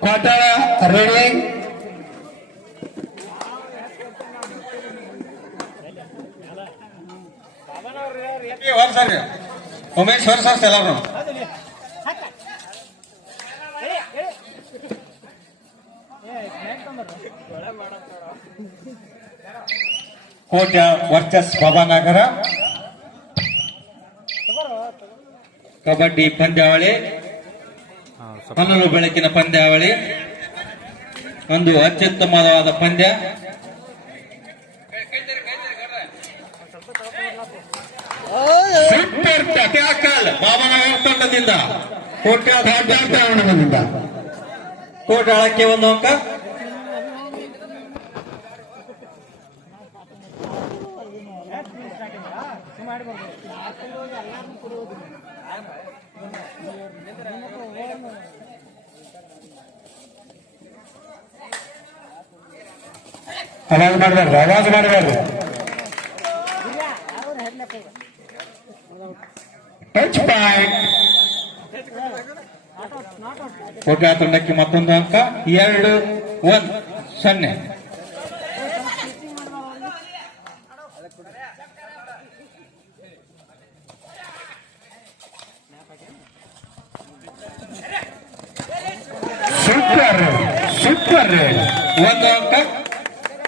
ಕ್ವಾಟರ ready ವರ್ಷ ಉಮೇಶ್ ವರ್ಷ ಎಲ್ಲಾರು ಕೋಟ್ಯ ವರ್ಚಸ್ ಬಾಬಾನಗರ ಕಬಡ್ಡಿ ಪಂದ್ಯಾವಳಿ. ಹನ್ನೊಂದು ಬೆಳಕಿನ ಪಂದ್ಯಾವಳಿ ಒಂದು ಅತ್ಯುತ್ತಮವಾದ ಪಂದ್ಯ. ಟ್ಯಾಕಲ್ ಬಾಬಾನಗರ ತಂಡದಿಂದ ಕೋಟ್ಯ ದಾಟಾಟದಿಂದ ಕೋಟಾಳಕ್ಕೆ ಒಂದು ಅಂಕ. ಅವಾಜ್ ಮಾಡಬೇಡ್ರಿ ಅವಾಜ್ ಮಾಡಬೇಡ್ರಿ ಟಚ್ ಪಾಯಿಂಟ್ ಕೋಟ್ಯ ತಂಡಕ್ಕೆ ಮತ್ತೊಂದು ಅಂಕ ಎರಡು ಒಂದು ಸೊನ್ನೆ ಸೂಪರ್ ಸೂಪರ್ ಒಂದು ಅಂಕ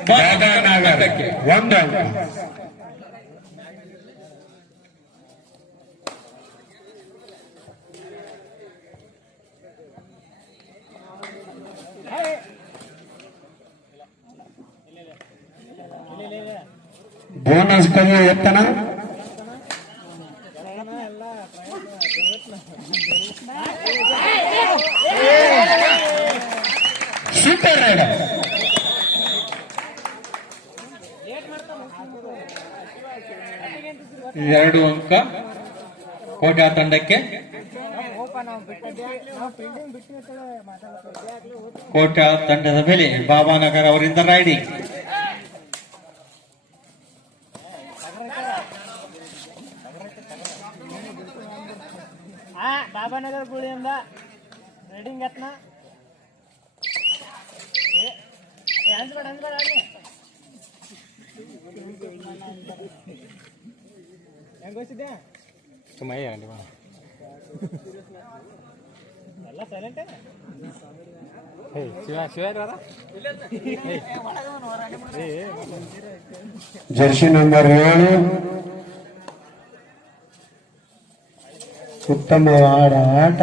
ದಾದಾನಗರ ತಂಡಕ್ಕೆ ಒಂದು ಅಂಕ ಬೋನಸ್ ಕಲಿಯೋ ಎತ್ತನ ರೈಡ್ ಎರಡು ಅಂಕ. ಕೋಟ್ಯ ತಂಡಕ್ಕೆ. ಕೋಟಾ ತಂಡದ ಮೇಲೆ ಬಾಬಾನಗರ್ ಅವರಿಂದ ರೈಡಿಂಗ್. ಆ, ಬಾಬಾನಗರ ಗುಳಿಯಿಂದ ರೈಡಿಂಗ್ ಎತ್ನ ಏ ಏ, ಹಂಚ್ಬೇಡ ಹಂಚ್ಬೇಡ ಅಲ್ಲಿ ಹೆಂಗ್ ಹೋಯ್ತಿದ್ದೆ ಎಲ್ಲ ಸೈಲೆಂಟ್ ಜರ್ಸಿ ನಂಬರ್ ಏಳು ಉತ್ತಮವಾದ ಆಟ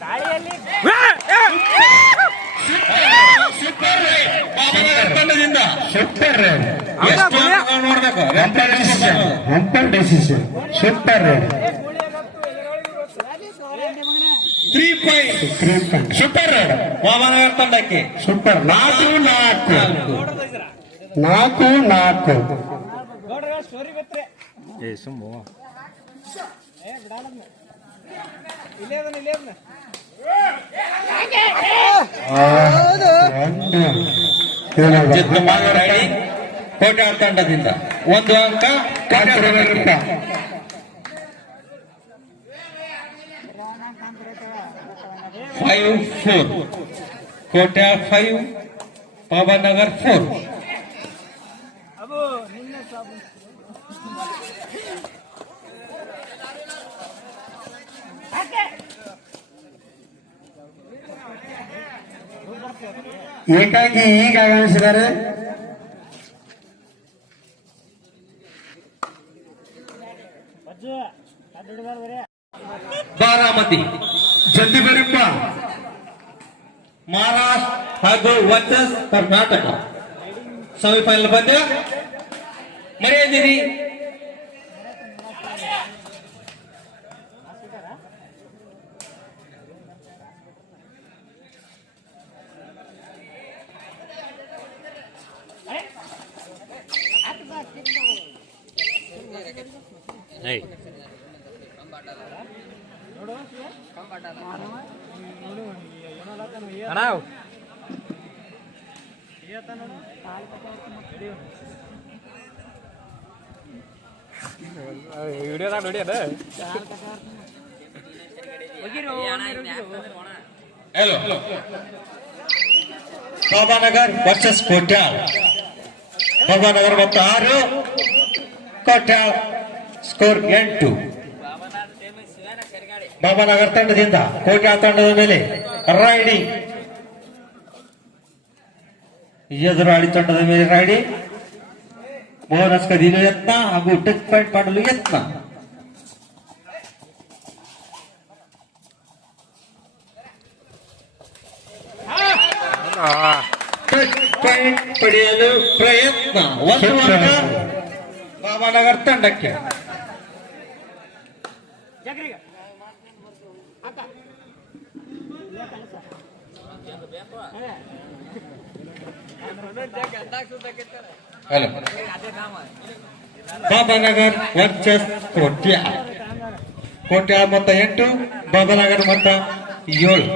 ಗಾಳಿಯಲ್ಲಿ ಬಾಬಾನಗರ್ ತಂಡದಿಂದ umpire decision super super raid three point super raid Babanagar ತಂಡಕ್ಕೆ. ಸೂಪರ್ ನಾಲ್ಕು ನಾಲ್ಕು. ನಾಲ್ಕು. ನಾಲ್ಕು ಏ ಸುಮ್ಮು. ಏ ಬಿಡಾಲದ್ನ ಇಲ್ಲೇ ಅದನ್ನ ಇಲ್ಲೇ ಅದನ್ನ ಆ, ಒಂದು ಏನದು? ಅತ್ಯುತ್ತಮವಾದ ರೈಡಿಂಗ್ ಕೋಟ್ಯ ತಂಡದಿಂದ ಒಂದು ಅಂಕ ಕೋಟ್ಯ ತಂಡಕ್ಕೆ. Five four Kotya five Babanagar four Abu ನಿನ್ನೆ ಸಾಬು ಏಕಾಂಗಿ ಈಗ ಆಗಮಿಸಿದ್ದಾರೆ ಬಾರಾಮತಿ ಜಲ್ದಿ ಬರಿಪ್ಪ ಮಹಾರಾಷ್ಟ್ರ ಹಾಗೂ ವರ್ಸಸ್ ಕರ್ನಾಟಕ ಸೆಮಿಫೈನಲ್ ಪಂದ್ಯ ಮರೆಯದಿರಿ ಅಣ್ಣ ವಿಡಿಯೋದಾಗ ನೋಡಿ ಅದ. Hello Babanagar versus ಕೋಟ್ಯಾಳ್. ಬಾಬಾನಗರ್ ಮತ್ತು ಆರು ಕೋಟ್ಯಾಳ್ ಸ್ಕೋರ್ ಎಂಟು. ಬಾಬಾನಗರ್ ತಂಡದಿಂದ ಕೋಟ್ಯಾಳ್ ತಂಡದ ಮೇಲೆ ರೈಡಿಂಗ್ ಎದುರಾಳಿ ತಂಡದ ಮೇಲೆ ರೈಡಿಂಗ್ ಬೋನಸ್ ಕದಿಯಲು ಯತ್ನ ಹಾಗೂ ಟಚ್ ಪಾಯಿಂಟ್ ಮಾಡಲು ಯತ್ನ. ಟಚ್ ಪಾಯಿಂಟ್ ಪಡೆಯಲು ಪ್ರಯತ್ನ. ಒಂದು ಅಂಕ ಬಾಬಾನಗರ್ ತಂಡಕ್ಕೆ. ಅಕ್ಕ ಹಲೋ. ಬಾಬಾನಗರ್ ವರ್ಚಸ್ ಕೋಟ್ಯ. ಕೋಟ್ಯ ಮೊತ್ತ ಎಂಟು, ಬಾಬಾನಗರ್ ಮೊತ್ತ ಏಳು.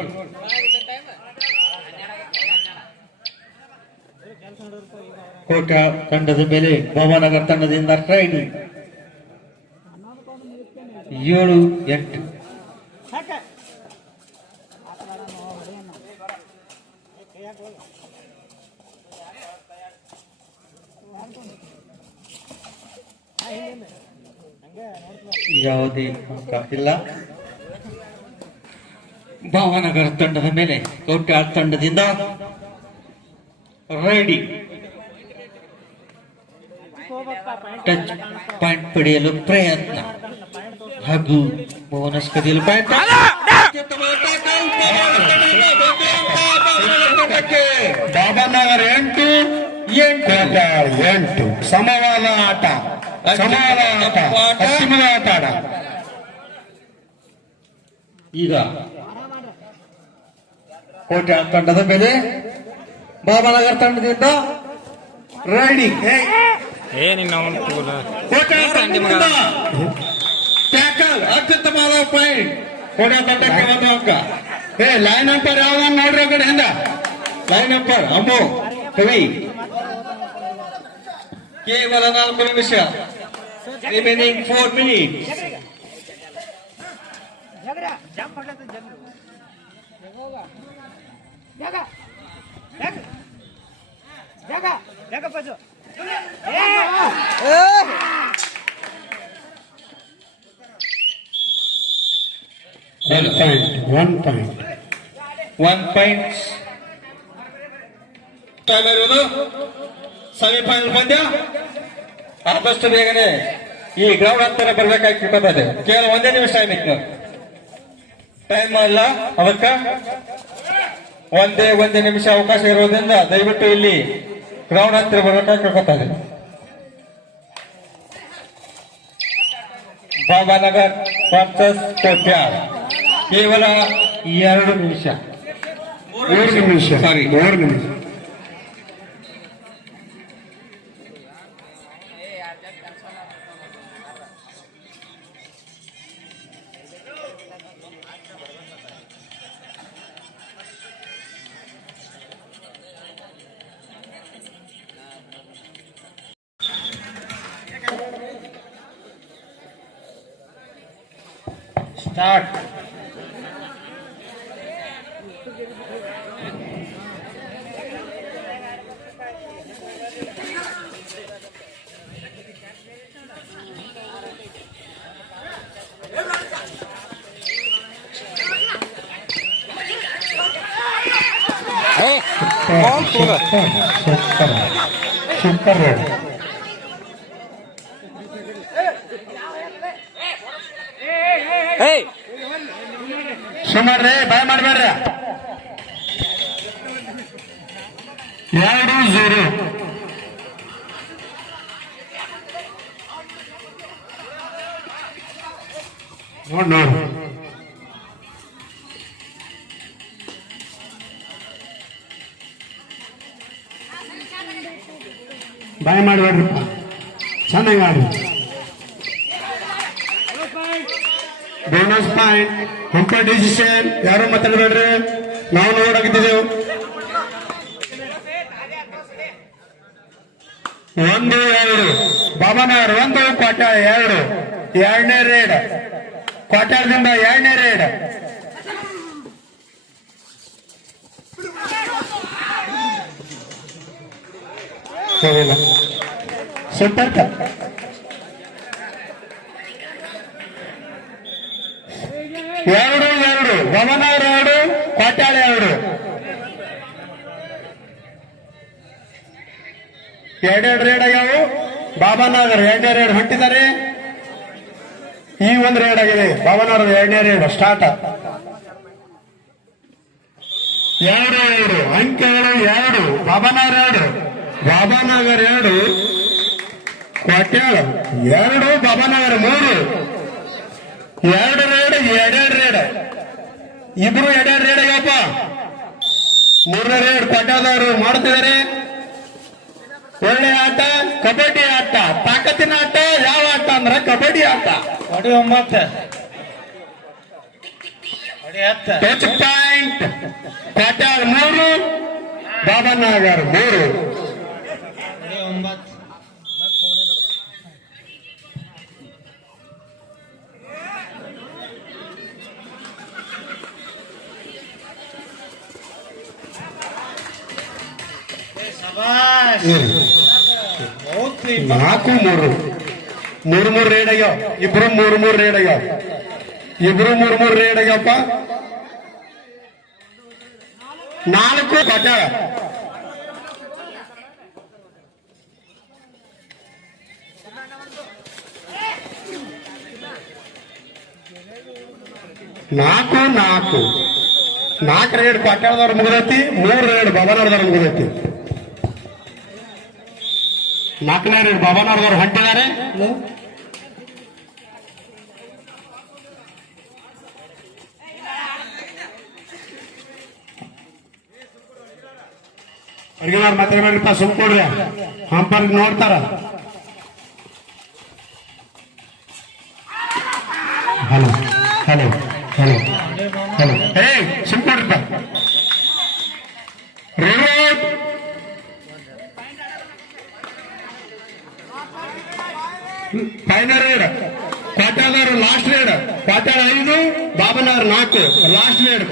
ಕೋಟ್ಯ ತಂಡದ ಮೇಲೆ ಬಾಬಾನಗರ್ ತಂಡದಿಂದ ಟ್ರೈನ್ ಏಳು, ಎಂಟು. ಯಾವುದೇ ಇಲ್ಲ ಭಾವನಗರ ತಂಡದ ಮೇಲೆ ಕೋಟ್ಯ ತಂಡದಿಂದ ರೈಡಿ ಟಚ್ ಪಾಯಿಂಟ್ ಪಡೆಯಲು ಪ್ರಯತ್ನ. ಹಾಗೂ ಬೋನಸ್ ಕದಿಯಲು ಪ್ರಯತ್ನ. ಬಾಬಾನಗರ ಎಂಟು ಎಂಟು ಎಂಟು ಸಮವಾದ ಆಟ. ಸಮಾನ ಆಟ. ಅಂತಿಮದ ಆಟ. ಆಡ ಈಗ ಕೋಟೆ ತಂಡದ ಮೇಲೆ ಬಾಬಾನಗರ್ ತಂಡದಿಂದ ರೈಡಿಂಗ್ ಅತ್ಯುತ್ತಮ ನಿನ್ನ ಅವನು ಕೂಲ ಕೋಟೆ ತಂಡದಿಂದ ಟ್ಯಾಕಲ್ ಅತ್ಯುತ್ತಮವಾದ ಪಾಯಿಂಟ್ ಕೋಟೆ ತಂಡಕ್ಕೆ ಒಂದು ಅಂಕ. ಏ ಲೈನ್ ಅಂಪರ್ ಯಾವ್ದು ನೋಡ್ರಿ ಆ ಕಡೆ ಹಿಂದ ಲೈನ್ ಅಂಪರ್ ಅಮ್ಮ. ಕವಿ ಕೇವಲ ನಾಲ್ಕು ನಿಮಿಷ ರಿಮೈನಿಂಗ್ ಫೋರ್ ಮಿನಿಟ್ ಜಗ್ರ ಜಂಪ್ ಮಾಡ್ಲತ್ತ ಜಗ್ರು ಜಗ ಜಗ ಜಗ semifinal ಪಂದ್ಯ. ಆದಷ್ಟು ಬೇಗನೆ ಈ ಗ್ರೌಂಡ್ ಹತ್ತಿರ ಬರ್ಬೇಕಾಗ್ತಿರ್ತದೆ ಕೇವಲ ಒಂದೇ ನಿಮಿಷ ಟೈಮ್ ಇತ್ತು? ಟೈಮ್ ಅಲ್ಲ. ಅದಕ್ಕ ಒಂದೇ ಒಂದೇ ನಿಮಿಷ ಅವಕಾಶ ಇರೋದ್ರಿಂದ ದಯವಿಟ್ಟು ಇಲ್ಲಿ ಗ್ರೌಂಡ್ ಹತ್ತಿರ ಬರ್ಬೇಕಾಗಿ ಬಾಬಾನಗರ್ ವರ್ಸಸ್ ಕೇವಲ ಎರಡು ನಿಮಿಷ. ಮೂರು ನಿಮಿಷ. ಸಾರಿ ಮೂರು ನಿಮಿಷ. ಸ್ಟಾರ್ಟ್ ಸೂಪರ್ ಸೂಪರ್ ಸೂಪರ್ ಸುಮಾರ್ರಿ ಬಾಯ್ ಮಾಡ್ಬೇಡ್ರಿ ಎರಡು ಝೀರೋ ನೋಡ್ ನೋಡು ಕಂಪರ್ ಡಿಸಿಷನ್ ಯಾರು ಮಾತಾಡಬೇಡ್ರಿ? ನಾವು ನೋಡಾಕಿದ್ದೇವೆ ಒಂದು, ಎರಡು. ಬಾಬಾನಗರ್ ಒಂದು ಕ್ವಾಟರ್ ಎರಡು. ಎರಡನೇ ರೇಡ್. ಕ್ವಾಟರ್ದಿಂದ ಎರಡನೇ ರೇಡ್. ಸೂಪರ್ ಕಪ್ ಎರಡು ಎರಡು ಬಾಬಾನಗರ್ ಅವರು ಎರಡೆರಡು ರೇಡ್ ಆಗ್ಯಾವು. ಬಾಬಾನಗರ್ ಎರಡನೇ ರೇಡ್ ಹೊಂಟಿದ್ದಾರೆ ಈ ಒಂದು ರೇಡ್ ಆಗಿದೆ. ಬಾಬಾನಗರ ಎರಡನೇ ರೇಡ್ ಸ್ಟಾರ್ಟ್. ಎರಡು ಎರಡು ಅಂಕೆಗಳು ಎರಡು ಬಾಬಾನಗರ್ ಎರಡು ಬಾಬಾನಗರ್ ಎರಡು ಕ್ವಾಟ್ಯಾಳ ಎರಡು, ಬಾಬಾನಗರ್ ಮೂರು. ಎರಡು ರೇಡ್, ಎರಡೆರಡು ರೇಡ್. ಇಬ್ರು ಎರಡೆರಡು ರೇಡ್ ಆಗ್ಯಪ್ಪ ಮೂರನೇ ರೇಡ್ ಕ್ವಾಟ್ಯಾಳದವರು ಮಾಡ್ತಿದ್ದಾರೆ. ಒಳ್ಳೆ ಆಟ ಕಬಡ್ಡಿ ಆಟ. ತಾಕತ್ತಿನ ಆಟ ಯಾವ ಆಟ ಅಂದ್ರೆ ಕಬಡ್ಡಿ ಆಟ. ಹೊಡಿ ಒಂಬತ್ತು. ಟಚ್ ಪಾಯಿಂಟ್ ಕ್ವಾಟ್ಯಾಳ್ ಮೂರು. ಬಾಬನಾಗರ್ ಮೂರು. ಮೂರು ಮೂರು ಮೂರು ರೇಡ್ ಆಗ್ಯಾವ ಇಬ್ರು ಮೂರು ಮೂರು ರೇಡ್ ಆಗ್ಯಾವ ಇಬ್ರು ಮೂರು ಮೂರು ರೇಡ್ ಆಗ್ಯಾವಪ್ಪ ನಾಲ್ಕು ಕ್ವಾಟ್ಯಾಳ ನಾಲ್ಕು ನಾಲ್ಕು ನಾಲ್ಕು ರೇಡ್ ಕ್ವಾಟ್ಯಾಳದವ್ರು ಮುಗಿದೈತಿ ಮೂರು ರೇಡ್ ಬಾಬಾನವ್ರದವ್ರು ಮುಗಿದೈತಿ ನಾಲ್ಕನೇ ರೇಡ್ ಬಾಬಾನವ್ರದವ್ರು ಹೊಂಟಿದ್ದಾರೆ. ಅಡ್ಗೆನವ್ರು ಮಾತಾಡ್ಬೇಡ್ರಿಪ್ಪ ಸುಮ್ ಕೊಡ್ರಿ. ಹಂಪರ್ ನೋಡ್ತಾರ. Hello hello hello hello. ಏ ಬಾಬನವ್ರು ನಾಲ್ಕು ಲಾಸ್ಟ್ ರೇಡ್